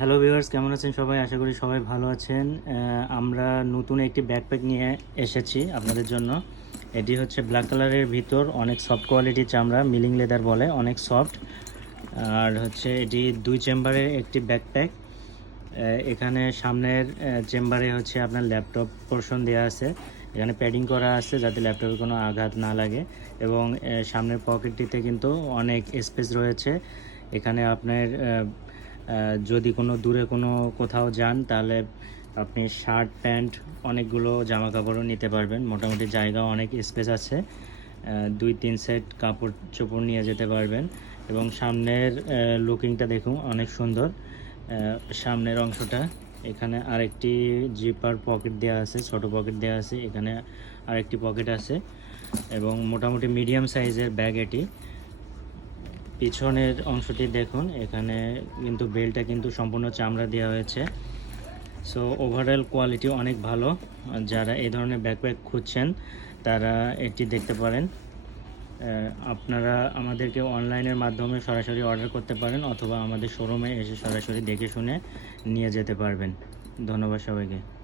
Hello viewers কেমন আছেন সবাই? আশা করি সবাই ভালো আছেন। আমরা নতুন একটি ব্যাকপ্যাক নিয়ে এসেছি আপনাদের জন্য। এটি হচ্ছে ব্ল্যাক কালারের ভিতর অনেক সফট কোয়ালিটির চামড়া মিলিং লেদার বলে, অনেক সফট আর হচ্ছে এটি দুই চেম্বারের একটি ব্যাকপ্যাক এখানে সামনের চেম্বারে হচ্ছে আপনার ল্যাপটপ পোর্শন দেওয়া আছে। এখানে প্যাডিং করা আছে যাতে ল্যাপটপে কোনো আঘাত না লাগে। এবং সামনের পকেটটিতে কিন্তু অনেক স্পেস রয়েছে। এখানে আপনার যদি কোনো দূরে কোনো কোথাও যান, তাহলে আপনি শার্ট, প্যান্ট অনেকগুলো জামা কাপড়ও নিতে পারবেন। মোটামুটি জায়গা অনেক স্পেস আছে। দুই, তিন সেট কাপড় চোপড় নিয়ে যেতে পারবেন। এবং সামনের লুকিংটা দেখুন, অনেক সুন্দর। সামনের অংশটা, এখানে আরেকটি জিপার পকেট দেওয়া আছে, ছোট পকেট দেওয়া আছে, এখানে আরেকটি পকেট আছে। এবং মোটামুটি মিডিয়াম সাইজের ব্যাগ এটি। পিছনের অংশটি দেখুন, এখানে কিন্তু বেলটা কিন্তু সম্পূর্ণ চামড়া দেওয়া হয়েছে। সো ওভারঅল কোয়ালিটি অনেক ভালো। যারা এই ধরনের ব্যাকপ্যাক খুঁজছেন, তারা এটি দেখতে পারেন। আপনারা আমাদেরকে অনলাইনের মাধ্যমে সরাসরি অর্ডার করতে পারেন, অথবা আমাদের শোরুমে এসে সরাসরি দেখে শুনে নিয়ে যেতে পারবেন। ধন্যবাদ সবাইকে।